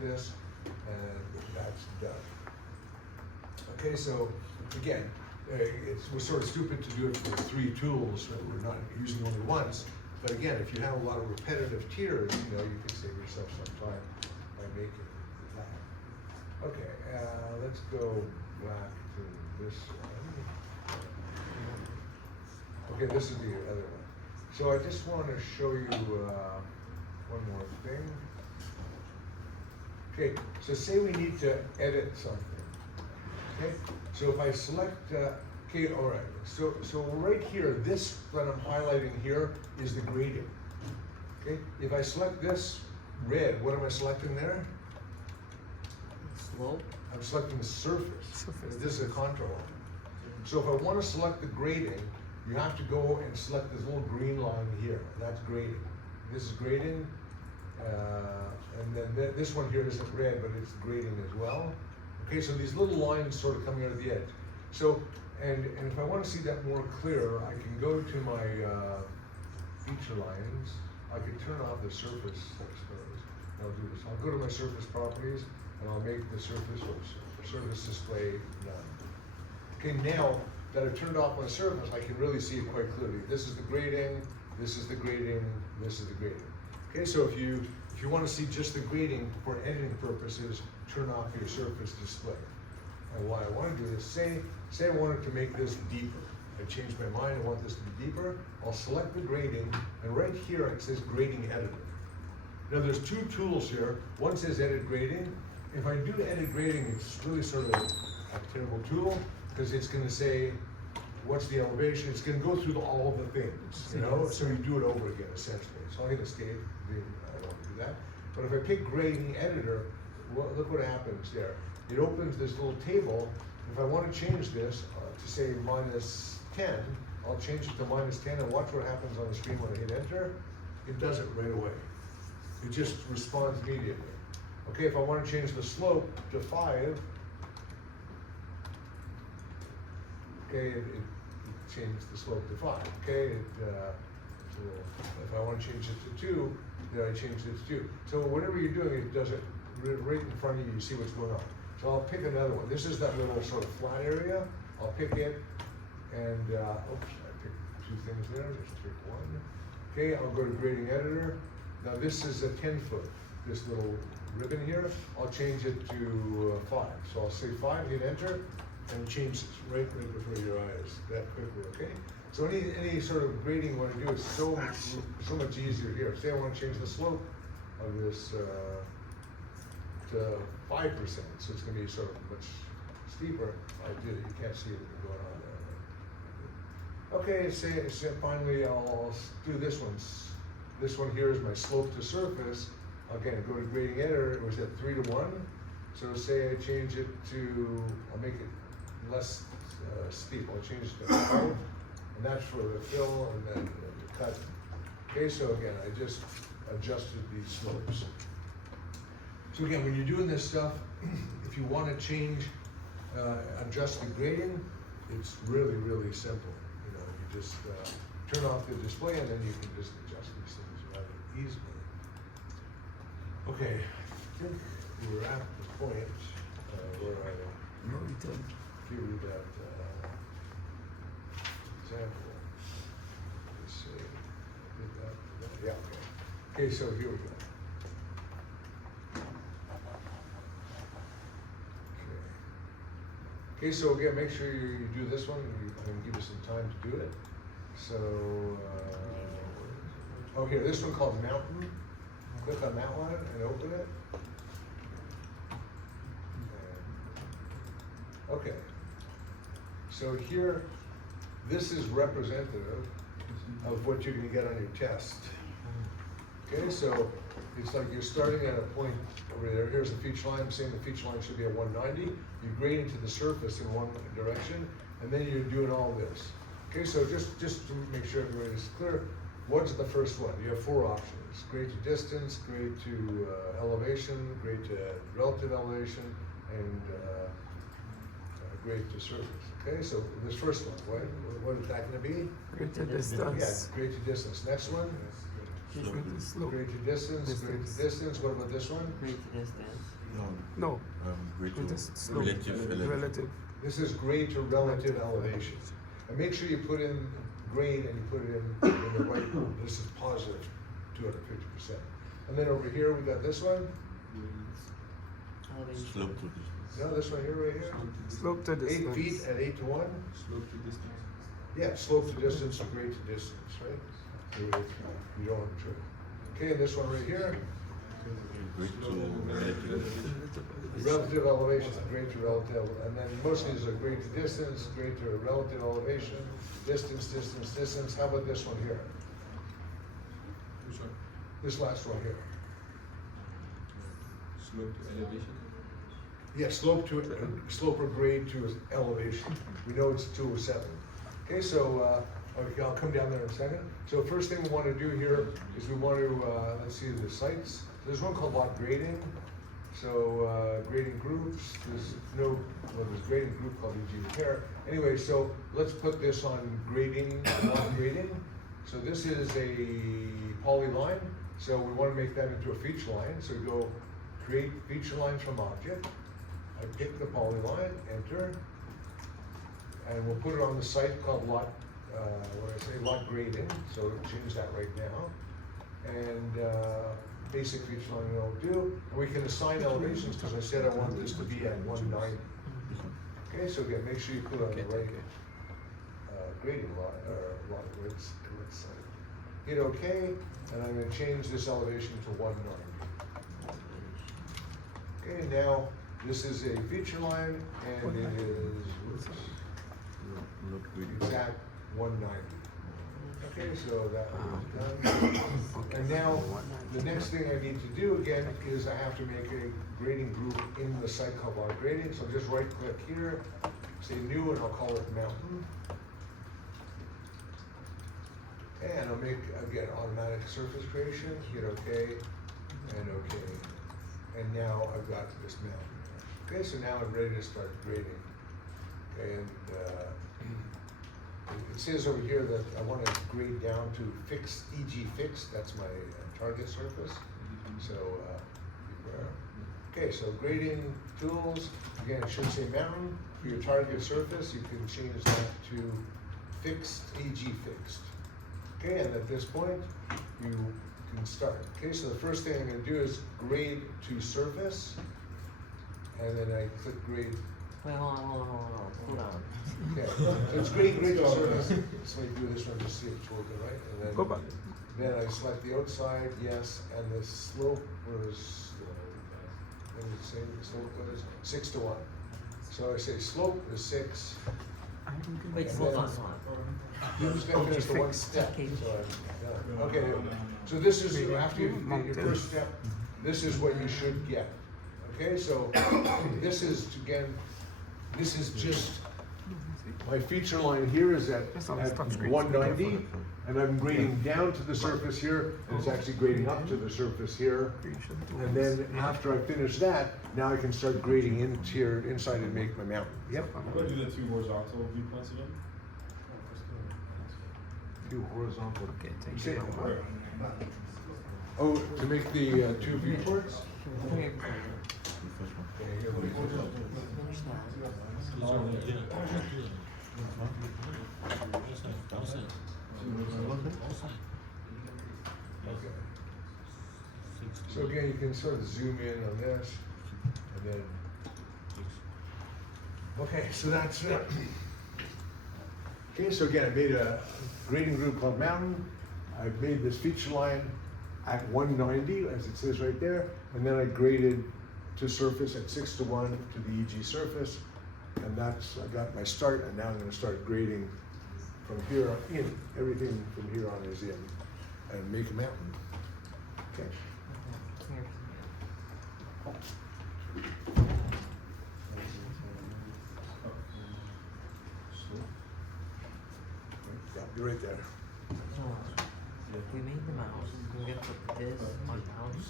this, and that's done. Okay, so again, we're sort of stupid to do it with 3 tools, so we're not using only once. But again, if you have a lot of repetitive tiers, you know, you can save yourself some time by making that. Okay, let's go back to this one. Okay, this is the other one. So I just want to show you one more thing. Okay, so say we need to edit something. Okay, so if I select, okay, all right. So right here, this that I'm highlighting here is the gradient. Okay, if I select this red, what am I selecting there? Slope. I'm selecting the surface. This is a contour line. So if I want to select the grading, you have to go and select this little green line here. That's grading. This is grading, and then this one here isn't red, but it's grading as well. Okay, so these little lines sort of coming out of the edge. So, and if I want to see that more clear, I can go to my feature lines. I can turn off the surface, I suppose. I'll do this. I'll go to my surface properties, and I'll make the surface display none. Okay, now that I've turned off my surface, I can really see it quite clearly. This is the grading, this is the grading, this is the grading. Okay, so if you want to see just the grading for editing purposes, turn off your surface display. And why I want to do this, say I wanted to make this deeper. I changed my mind, I want this to be deeper. I'll select the grading, and right here it says grading editor. Now there's 2 tools here. One says edit grading. If I do edit grading, it's really sort of a terrible tool, because it's going to say, what's the elevation? It's going to go through all of the things, you know? So you do it over again, essentially. So I'm going to escape, I don't want to do that. But if I pick grading editor, look what happens there. It opens this little table. If I want to change this to say -10, I'll change it to -10, and watch what happens on the screen when I hit enter. It does it right away. It just responds immediately. Okay, if I want to change the slope to 5, okay, it changed the slope to 5. Okay, so if I want to change it to 2, then I changed it to 2. So whatever you're doing, it does it right in front of you. You see what's going on. So I'll pick another one. This is that little sort of flat area. I'll pick it, and oops, I picked 2 things there. Just pick 1. Okay, I'll go to grading editor. Now this is a 10-foot. This little ribbon here. I'll change it to 5. So I'll say 5. Hit enter. And change it right before your eyes, that quickly, okay? So any sort of grading you want to do is so much easier here. Say I want to change the slope of this to 5%, so it's going to be sort of much steeper. I did it, you can't see it going on there. Okay, say finally I'll do this one. This one here is my slope to surface. Again, go to grading editor, it was at 3 to 1. So say I change it to, I'll make it less steep. I'll change it to 5, and that's for the fill and then the cut. Okay, so again, I just adjusted these slopes. So again, when you're doing this stuff, if you want to change, adjust the grading, it's really, really simple. You know, you just turn off the display, and then you can just adjust these things rather easily. Okay, I think we're at the point where I give you that example. Let's see. I did that. Yeah, okay. Okay, so here we go. Okay, so again, make sure you do this one. I'm going to give you some time to do it. So, okay, this one called Mountain. Click on that one and open it. Okay, so here, this is representative of what you're going to get on your test. Okay, so it's like you're starting at a point over there. Here's the feature line. I'm saying the feature line should be at 190. You're grading to the surface in one direction, and then you're doing all this. Okay, so just to make sure everybody is clear, what's the first one? You have 4 options: grade to distance, grade to elevation, grade to relative elevation, and grade to surface. Okay, so this first one, what is that going to be? Grade to distance. Yeah, grade to distance. Next one? Slope. Grade to distance, grade to distance. What about this one? Grade to distance. No. Grade to Just slope. relative. This is grade to relative elevations. And make sure you put in grade and you put it in the right group. This is positive 250%. And then over here, we got this one. Slope to distance. No, this one here, right here. Slope to 8 distance. feet at 8 to 1. Slope to distance. Yeah, slope to distance and grade to distance, right? So you don't want to trip. Okay, and this one right here, Grade to relative. relative elevation, grade to relative, and then mostly these are grade to distance, grade to relative elevation, distance, distance, distance. How about this one here? Which one? This last one here. Slope to elevation. Yeah, slope or grade to elevation. We know it's 207. Okay, so okay, I'll come down there in a second. So first thing we want to do here is we want to let's see the sites. There's one called lot grading. So grading groups. There's there's grading group called EG repair. Anyway, so let's put this on grading, lot grading. So this is a polyline. So we want to make that into a feature line. So we go create feature line from object. I pick the polyline, enter, and we'll put it on the site called lot, lot grading, so choose that right now. And basic feature line will do. And we can assign elevations, because I said I want this to be at 190. Okay, so again, make sure you put on the right grading lot width. Hit OK, and I'm going to change this elevation to 190. Okay, now this is a feature line, and it is it's at 190. Okay, so that is done. And now the next thing I need to do again is I have to make a grading group in the site called lot grading. So just right click here, say new, and I'll call it mountain. And I'll make, again, automatic surface creation, hit OK, and OK. And now I've got this mountain. Okay, so now I'm ready to start grading. Okay, and it says over here that I want to grade down to fixed, EG fixed, that's my target surface. So, okay, so grading tools, again, it should say mountain. For your target surface, you can change that to fixed, EG fixed. Okay, and at this point, you can start. Okay, so the first thing I'm going to do is grade to surface, and then I click grade. Wait, hold on. Okay, so it's grade to surface. So I do this one to see if it's working right, and then Go back. then I select the outside, yes, and the slope was what did it say? The slope was 6 to 1. So I say slope is 6. Wait, And hold then- on. I'm just gonna finish the one step. So okay, so this is, after you did your first step, this is what you should get. Okay, so this is, again, this is just, my feature line here is at 190, and I'm grading down to the surface here, and it's actually grading up to the surface here. And then after I finish that, now I can start grading into here, inside and make my mountain. Yep. I'm gonna do the 2 horizontal viewpoints again. Do horizontal. Okay, You take say- it away. Oh, to make the 2 viewports? Here, Okay, here we go. finish that. Okay. So again, you can sort of zoom in on this, and then, okay, so that's it. Okay, so again, I made a grading group called mountain. I've made this feature line at 190, as it says right there, and then I graded to surface at 6 to 1 to the EG surface, and that's, I got my start, and now I'm gonna start grading from here on in. Everything from here on is in, and make a mountain. Okay. Here. Yeah, you're right there. So, we made the mouse. We're gonna put this on mouse.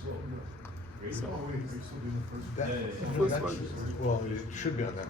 That, Yeah, yeah, yeah. that's- well, it should be on that.